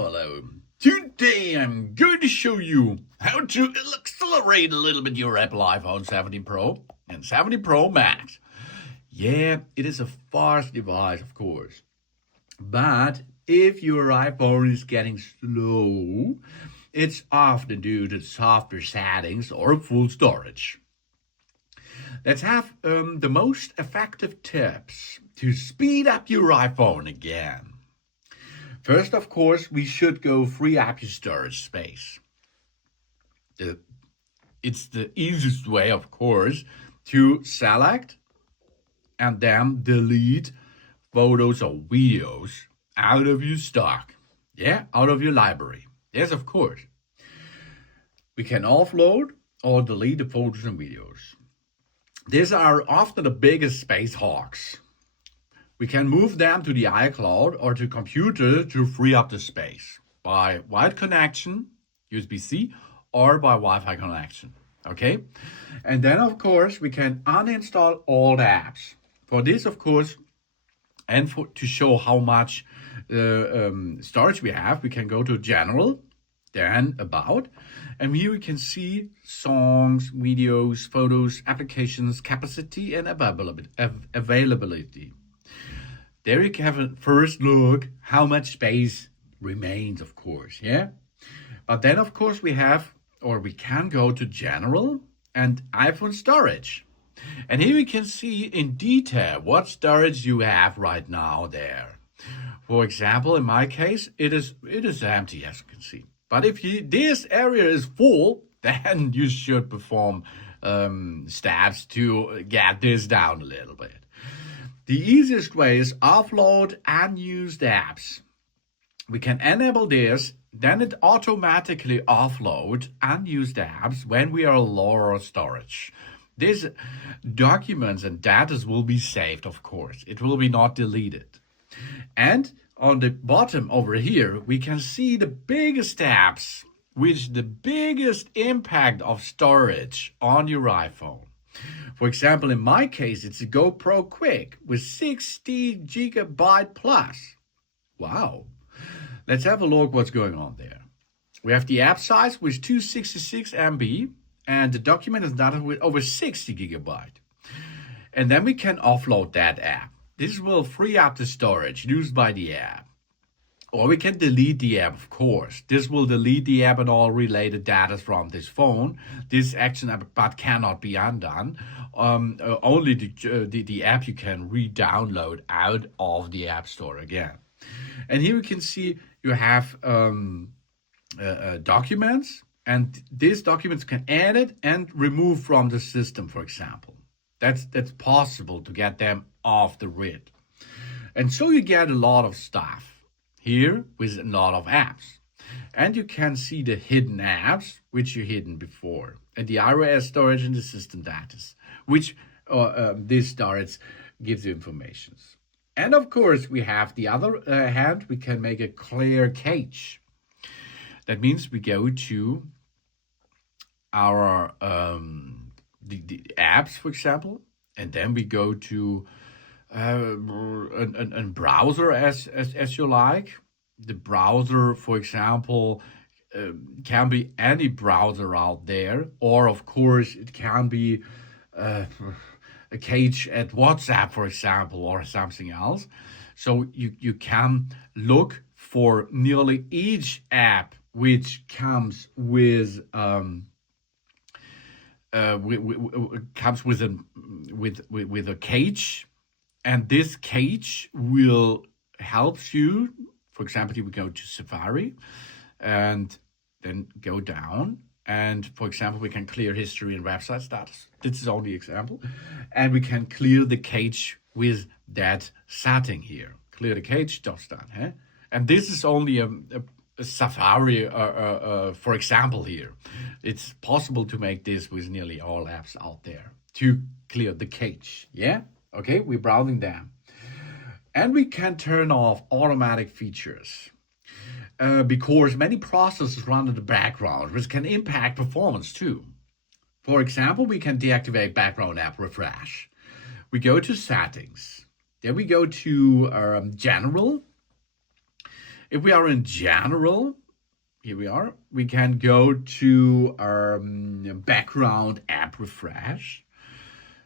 Hello. Today I'm going to show you how to accelerate a little bit your Apple iPhone 17 Pro and 17 Pro Max. Yeah, it is a fast device, of course. But if your iPhone is getting slow, it's often due to software settings or full storage. Let's have the most effective tips to speed up your iPhone again. First, of course, we should go free up your storage space. It's the easiest way, of course, to select and then delete photos or videos out of your stock. Yeah, out of your library. Yes, of course. We can offload or delete the photos and videos. These are often the biggest space hogs. We can move them to the iCloud or to computer to free up the space by wired connection, USB-C, or by Wi-Fi connection. Okay? And then, of course, we can uninstall all the apps. For this, of course, and to show how much storage we have, we can go to General, then About, and here we can see songs, videos, photos, applications, capacity, and availability. There you can have a first look how much space remains, of course, yeah? But then, of course, we can go to General and iPhone Storage. And here we can see in detail what storage you have right now there. For example, in my case, it is empty, as you can see. But if this area is full, then you should perform steps to get this down a little bit. The easiest way is offload unused apps. We can enable this, then it automatically offloads unused apps when we are lower storage. These documents and data will be saved, of course. It will be not deleted. And on the bottom over here, we can see the biggest apps with the biggest impact of storage on your iPhone. For example, in my case, it's a GoPro Quick with 60 gigabyte plus. Wow. Let's have a look what's going on there. We have the app size with 266 MB and the document is data with over 60 gigabyte. And then we can offload that app. This will free up the storage used by the app. Or we can delete the app, of course. This will delete the app and all related data from this phone. This action but cannot be undone. Only the app you can re-download out of the App Store again. And here we can see you have documents, and these documents can edit and remove from the system, for example. That's possible to get them off the grid. And so you get a lot of stuff here with a lot of apps. And you can see the hidden apps, which you hidden before, and the iOS storage and the system data, which this storage gives you information. And of course, we have the other hand, we can make a clear cache. That means we go to our the apps, for example, and then we go to a browser as you like. The browser, for example, can be any browser out there, or of course it can be a cache at WhatsApp, for example, or something else. So you can look for nearly each app which comes with a cache, and this cache will help you. For example, you would go to Safari and then go down. And for example, we can clear history and website status. This is only example. And we can clear the cache with that setting here. Clear the cache, just done. Eh? And this is only a Safari, for example, here. It's possible to make this with nearly all apps out there to clear the cache. Yeah? Okay, we're browsing them. And we can turn off automatic features because many processes run in the background, which can impact performance too. For example, we can deactivate background app refresh. We go to settings. Then we go to General. If we are in general, here we are, we can go to our background app refresh.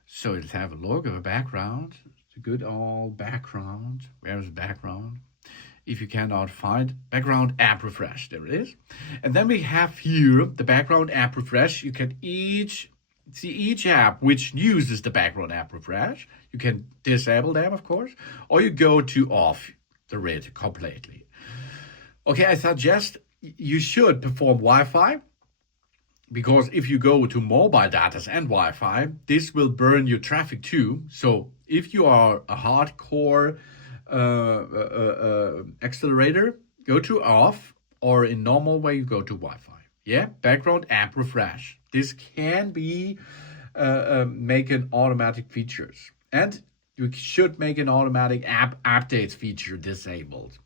So let's have a look at the background. The good old background. Where's the background? If you cannot find background app refresh, there it is. And then we have here the background app refresh. You can see each app which uses the background app refresh. You can disable them, of course, or you go to off the grid completely. Okay, I suggest you should perform Wi-Fi, because if you go to mobile data and Wi-Fi, this will burn your traffic too. So if you are a hardcore accelerator, go to off, or in normal way, you go to Wi-Fi. Yeah, background app refresh. This can be make an automatic features, and you should make an automatic app updates feature disabled.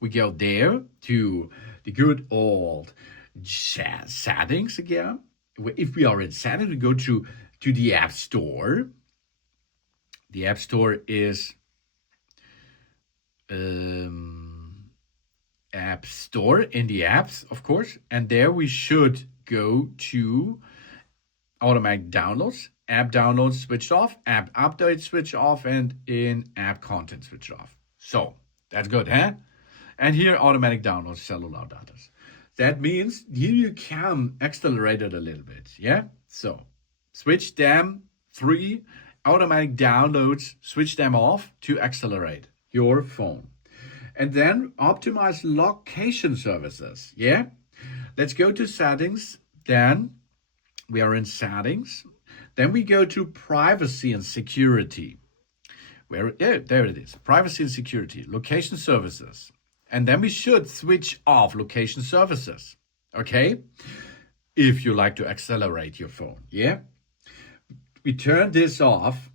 We go there to the good old settings again. If we are in settings, we go to the App Store. The App Store is App Store in the apps, of course, and there we should go to automatic downloads, app downloads switched off, app updates switched off, and in app content switched off. So that's good, huh? And here automatic downloads cellular data. That means here you can accelerate it a little bit, yeah? So switch them 3 automatic downloads, switch them off to accelerate your phone. And then optimize location services, yeah? Let's go to settings. Then we are in settings. Then we go to privacy and security. There it is, privacy and security, location services. And then we should switch off location services, okay? If you like to accelerate your phone, yeah? We turn this off,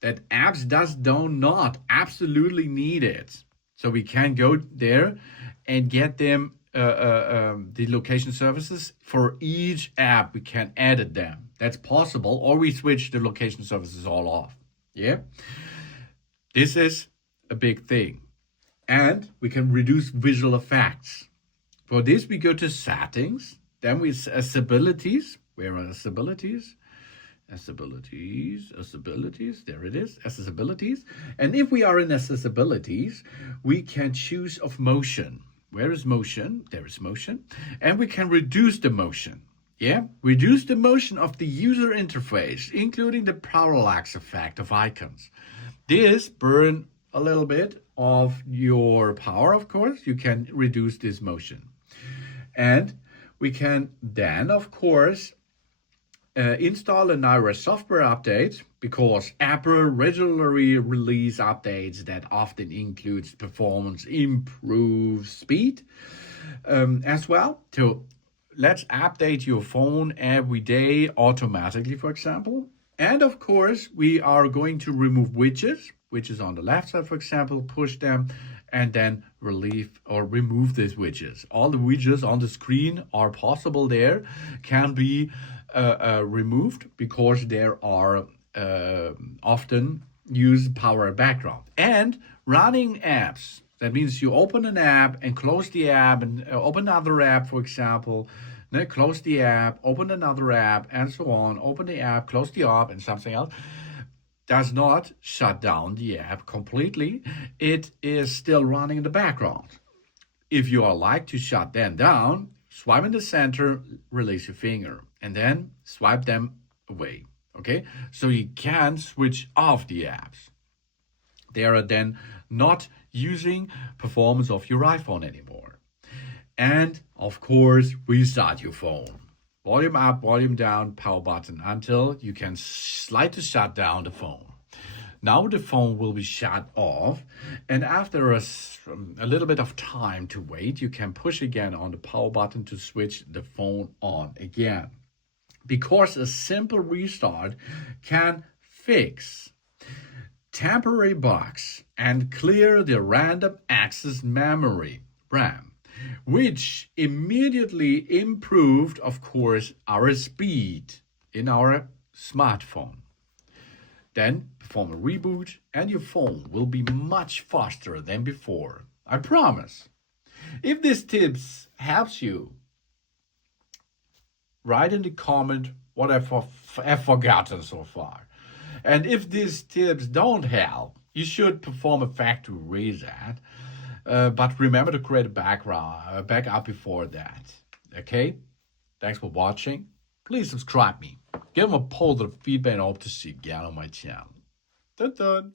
that apps do not absolutely need it. So we can go there and get them, the location services. For each app, we can edit them. That's possible, or we switch the location services all off, yeah? This is a big thing. And we can reduce visual effects. For this, we go to settings. Then we accessibilities. Where are accessibilities? Accessibilities. There it is. Accessibilities. And if we are in accessibilities, we can choose of motion. Where is motion? There is motion. And we can reduce the motion. Yeah, reduce the motion of the user interface, including the parallax effect of icons. This burn a little bit of your power, of course. You can reduce this motion. And we can then, of course, install an iOS software update, because Apple regularly release updates that often includes performance improved speed as well. So let's update your phone every day automatically, for example. And of course, we are going to remove widgets, which is on the left side, for example, push them and then remove these widgets. All the widgets on the screen are possible there, can be removed, because there are often used power background. And running apps, that means you open an app and close the app and open another app, for example. Then close the app, open another app, and so on. Open the app, close the app, and something else. Does not shut down the app completely. It is still running in the background. If you are like to shut them down, swipe in the center, release your finger, and then swipe them away. Okay, so you can switch off the apps. They are then not using performance of your iPhone anymore. And of course, restart your phone. Volume up, volume down, power button until you can slide to shut down the phone. Now the phone will be shut off, and after a little bit of time to wait, you can push again on the power button to switch the phone on again. Because a simple restart can fix temporary bugs and clear the random access memory, RAM, which immediately improved, of course, our speed in our smartphone. Then perform a reboot and your phone will be much faster than before. I promise. If this tips helps you, write in the comment what I've forgotten so far. And if these tips don't help, you should perform a factory reset. But remember to create a backup before that. Okay? Thanks for watching. Please subscribe me. Give them a positive feedback and I hope to see you again on my channel. Dun dun.